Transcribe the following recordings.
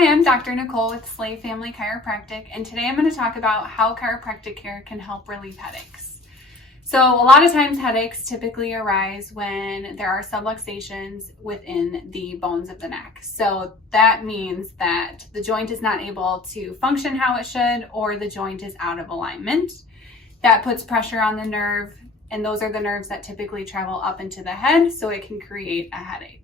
Hi, I'm Dr. Nicole with Sleigh Family Chiropractic, and today I'm going to talk about how chiropractic care can help relieve headaches. So a lot of times headaches typically arise when there are subluxations within the bones of the neck. So that means that the joint is not able to function how it should, or the joint is out of alignment. That puts pressure on the nerve, and those are the nerves that typically travel up into the head, so it can create a headache.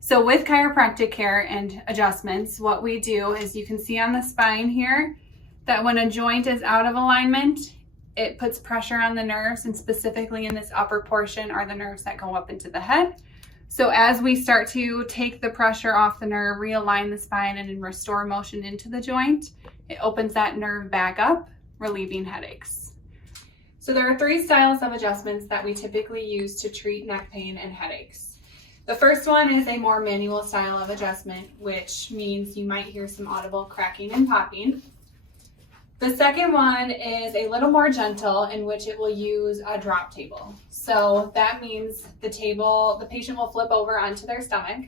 So with chiropractic care and adjustments, what we do is, you can see on the spine here that when a joint is out of alignment, it puts pressure on the nerves, and specifically in this upper portion are the nerves that go up into the head. So as we start to take the pressure off the nerve, realign the spine, and restore motion into the joint, it opens that nerve back up, relieving headaches. So there are 3 styles of adjustments that we typically use to treat neck pain and headaches. The first one is a more manual style of adjustment, which means you might hear some audible cracking and popping. The second one is a little more gentle, in which it will use a drop table. So that means the patient will flip over onto their stomach.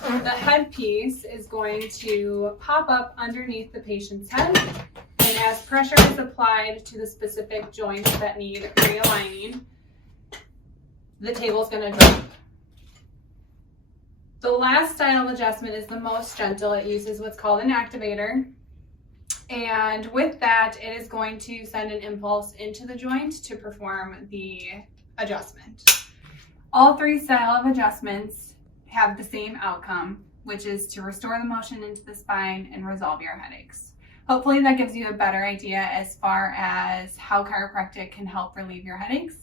The headpiece is going to pop up underneath the patient's head, and as pressure is applied to the specific joints that need realigning, the table is going to drop. The last style of adjustment is the most gentle. It uses what's called an activator. And with that, it is going to send an impulse into the joint to perform the adjustment. All 3 styles of adjustments have the same outcome, which is to restore the motion into the spine and resolve your headaches. Hopefully that gives you a better idea as far as how chiropractic can help relieve your headaches.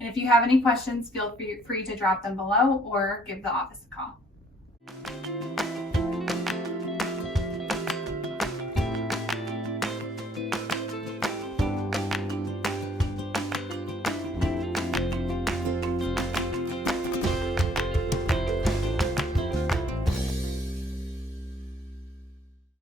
And if you have any questions, feel free to drop them below or give the office a call.